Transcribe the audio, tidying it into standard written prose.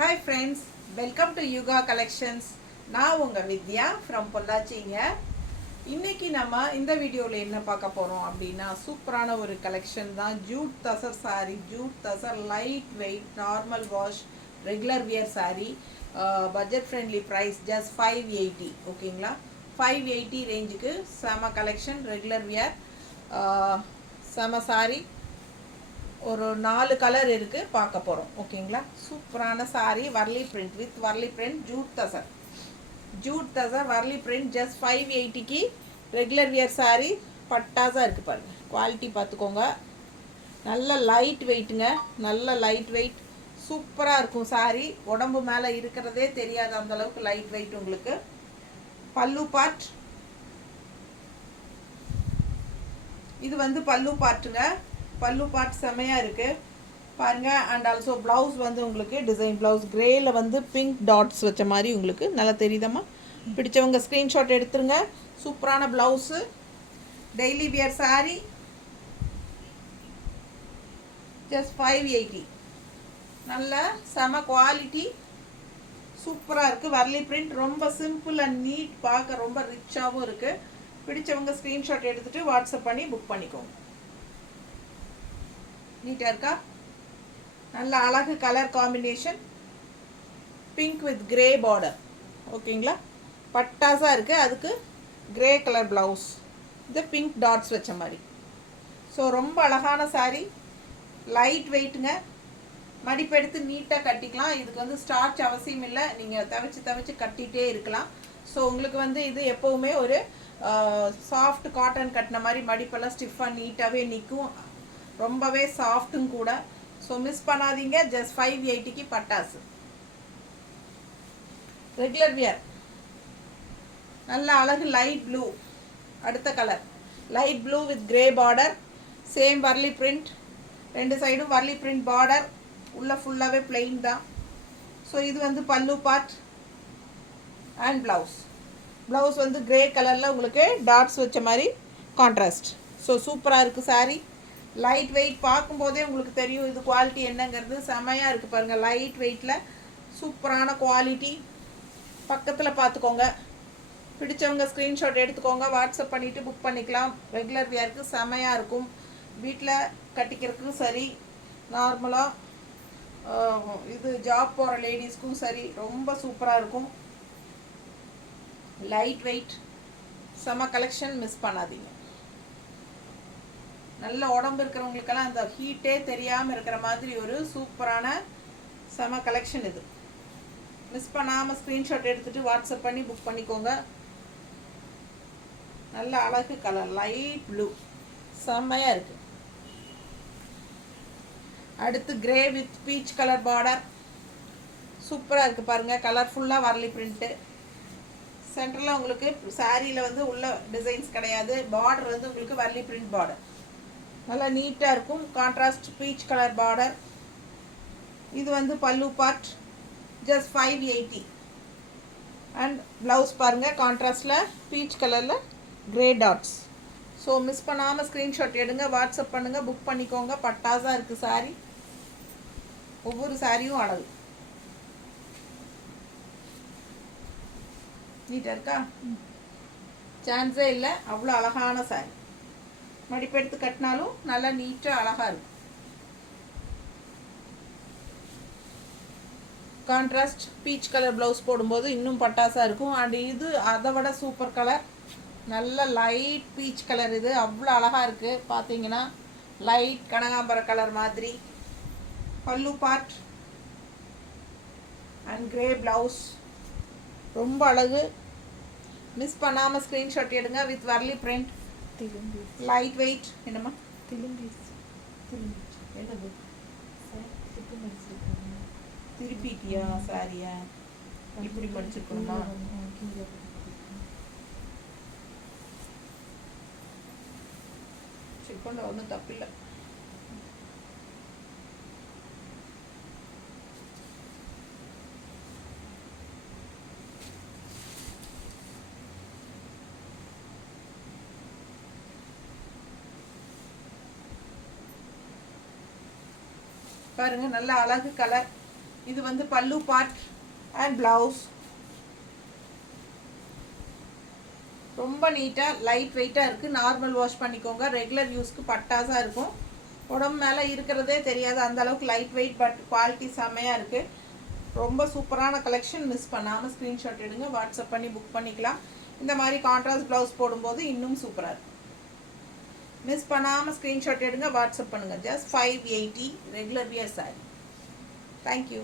Hi friends, welcome to Yuga Collections. நான் உங்க வித்யா from பொள்ளாச்சிங்க. இன்னைக்கு நம்ம இந்த வீடியோவில் என்ன பார்க்க போகிறோம் அப்படின்னா சூப்பரான ஒரு கலெக்ஷன் தான். Jute tussar sari, jute tussar light weight normal wash regular wear sari, budget friendly price just 580. ஓகேங்களா, 580 ரேஞ்சுக்கு செம கலெக்ஷன். ரெகுலர் வியர் செம சாரி, ஒரு 4 கலர் இருக்குது பார்க்க போகிறோம். ஓகேங்களா, சூப்பரான sari Warli print with Warli print jute tussar Warli print just 580க்கு ரெகுலர் வியர் சாரி பட்டாஸாக இருக்குது பாருங்க. குவாலிட்டி பார்த்துக்கோங்க, நல்ல லைட் வெயிட்டுங்க, நல்ல லைட் வெயிட் சூப்பராக இருக்கும் சாரி. உடம்பு மேலே இருக்கிறதே தெரியாது அந்தளவுக்கு லைட் வெயிட். உங்களுக்கு பல்லு பார்ட், இது வந்து பல்லு பார்ட்டுங்க. பல்லு பார்ட் செம்மையாக இருக்குது பாருங்கள். அண்ட் ஆல்சோ ப்ளவுஸ் வந்து உங்களுக்கு டிசைன் ப்ளவுஸ் கிரேயில் வந்து பிங்க் டாட்ஸ் வச்ச மாதிரி உங்களுக்கு நல்லா தெரியுதம்மா. பிடிச்சவங்க ஸ்க்ரீன்ஷாட் எடுத்துருங்க. சூப்பரான blouse, daily wear sorry just 580. நல்ல செம குவாலிட்டி, சூப்பராக இருக்குது. வர்லி பிரிண்ட் ரொம்ப சிம்பிள் அண்ட் நீட், பார்க்க ரொம்ப ரிச்சாகவும் இருக்குது. பிடிச்சவங்க ஸ்க்ரீன்ஷாட் எடுத்துகிட்டு வாட்ஸ்அப் பண்ணி புக் பண்ணிக்கோங்க. நீட்டாக இருக்கா, நல்ல அழகு colour combination, pink with grey border. ஓகேங்களா, பட்டாஸாக இருக்குது. அதுக்கு கிரே கலர் ப்ளவுஸ், இது பிங்க் டாட்ஸ் வச்ச மாதிரி. ஸோ ரொம்ப அழகான சாரீ, லைட் வெயிட்டுங்க. மடிப்பெடுத்து நீட்டாக கட்டிக்கலாம். இதுக்கு வந்து ஸ்டார்ச் அவசியம் இல்லை, நீங்கள் தவிச்சு கட்டிகிட்டே இருக்கலாம். ஸோ உங்களுக்கு வந்து இது எப்போவுமே ஒரு சாஃப்ட் காட்டன் கட்டின மாதிரி மடிப்பெல்லாம் ஸ்டிஃபாக நீட்டாகவே நிற்கும், ரொம்பவே சாஃப்ட்டும் கூட. ஸோ மிஸ் பண்ணாதீங்க. ஜஸ்ட் 580க்கு பட்டாசு. ரெகுலர் வியர் நல்ல அழகு லைட் ப்ளூ, அடுத்த colour light blue with grey border, same Warli print, ரெண்டு சைடும் வர்லி பிரிண்ட் பார்டர், உள்ள ஃபுல்லாகவே பிளெயின் தான். ஸோ இது வந்து பல்லு பார்ட் அண்ட் ப்ளவுஸ் வந்து கிரே கலரில் உங்களுக்கு டாட்ஸ் வச்ச மாதிரி கான்ட்ராஸ்ட். ஸோ சூப்பராக இருக்குது சாரீ. லைட் வெயிட், பார்க்கும்போதே உங்களுக்கு தெரியும் இது குவாலிட்டி என்னங்கிறது. செமையாக இருக்குது பாருங்கள், லைட் வெயிட்டில் சூப்பரான குவாலிட்டி. பக்கத்தில் பார்த்துக்கோங்க. பிடிச்சவங்க ஸ்க்ரீன்ஷாட் எடுத்துக்கோங்க, வாட்ஸ்அப் பண்ணிவிட்டு புக் பண்ணிக்கலாம். ரெகுலர் வியருக்கு செமையாக இருக்கும், வீட்டில் கட்டிக்கிறதுக்கும் சரி, நார்மலாக இது ஜாப் போகிற லேடிஸ்க்கும் சரி, ரொம்ப சூப்பராக இருக்கும். லைட் வெயிட் செம கலெக்ஷன், மிஸ் பண்ணாதீங்க. நல்ல உடம்பு இருக்கிறவங்களுக்கெல்லாம் அந்த ஹீட்டே தெரியாமல் இருக்கிற மாதிரி ஒரு சூப்பரான செம கலெக்ஷன் இது. மிஸ் பண்ணாமல் ஸ்க்ரீன்ஷாட் எடுத்துகிட்டு வாட்ஸ்அப் பண்ணி புக் பண்ணிக்கோங்க. நல்ல அழகு கலர் லைட் ப்ளூ, செம்மையாக இருக்குது. அடுத்து grey with peach colour border, சூப்பராக இருக்குது பாருங்கள். கலர்ஃபுல்லாக வர்லி பிரிண்ட்டு. சென்டரில் உங்களுக்கு சாரியில் வந்து உள்ள டிசைன்ஸ் கிடையாது, பார்டர் வந்து உங்களுக்கு வர்லி பிரிண்ட் பார்டர் நல்லா நீட்டாக இருக்கும். Contrast peach colour border. இது வந்து பல்லு பார்ட் ஜஸ்ட் 580. அண்ட் ப்ளவுஸ் பாருங்கள், கான்ட்ராஸ்டில் பீச் கலரில் கிரே டாட்ஸ். ஸோ மிஸ் பண்ணாமல் ஸ்க்ரீன்ஷாட் எடுங்க, வாட்ஸ்அப் பண்ணுங்கள், புக் பண்ணிக்கோங்க. பட்டாஸாக இருக்குது சாரீ, ஒவ்வொரு சாரியும் அழகு. நீட்டாக இருக்கா, சான்ஸே இல்லை, அவ்வளோ அழகான சாரீ. மடிப்பெடுத்து கட்டினாலும் நல்லா நீட்டாக அழகாக இருக்கும். கான்ட்ராஸ்ட் பீச் கலர் ப்ளவுஸ் போடும்போது இன்னும் பட்டாசாக இருக்கும். அண்ட் இது அதை விட சூப்பர் கலர், நல்ல லைட் பீச் கலர். இது அவ்வளோ அழகாக இருக்குது பார்த்தீங்கன்னா, லைட் கனகாம்பர கலர் மாதிரி. பல்லு பார்ட் அண்ட் கிரே ப்ளவுஸ், ரொம்ப அழகு. மிஸ் பண்ணாமல் ஸ்க்ரீன்ஷாட் எடுங்க with Warli print, light weight. என்னம்மா திருப்பிட்டியா சாரியா? இப்படி படிச்சிருக்கணுமா? செக் பண்ண ஒன்றும் தப்பில்லை. பாருங்கள், நல்ல அழகு கலர், இது வந்து பல்லு பார்ட் அண்ட் ப்ளவுஸ். ரொம்ப நீட்டாக லைட் வெயிட்டாக இருக்குது. நார்மல் வாஷ் பண்ணிக்கோங்க. ரெகுலர் யூஸ்க்கு பட்டாசாக இருக்கும். உடம்பு மேலே இருக்கிறதே தெரியாது, அந்த அளவுக்கு லைட் வெயிட், பட் குவாலிட்டி செம்மையாக இருக்குது. ரொம்ப சூப்பரான கலெக்ஷன். மிஸ் பண்ணாமல் ஸ்க்ரீன்ஷாட் எடுங்க, வாட்ஸ்அப் பண்ணி புக் பண்ணிக்கலாம். இந்த மாதிரி கான்ட்ராஸ்ட் ப்ளவுஸ் போடும்போது இன்னும் சூப்பராக இருக்கும். மிஸ் பண்ணாமல் ஸ்க்ரீன்ஷாட் எடுங்க, வாட்ஸ்அப் பண்ணுங்கள். Just 580 regular wear sorry. Thank you.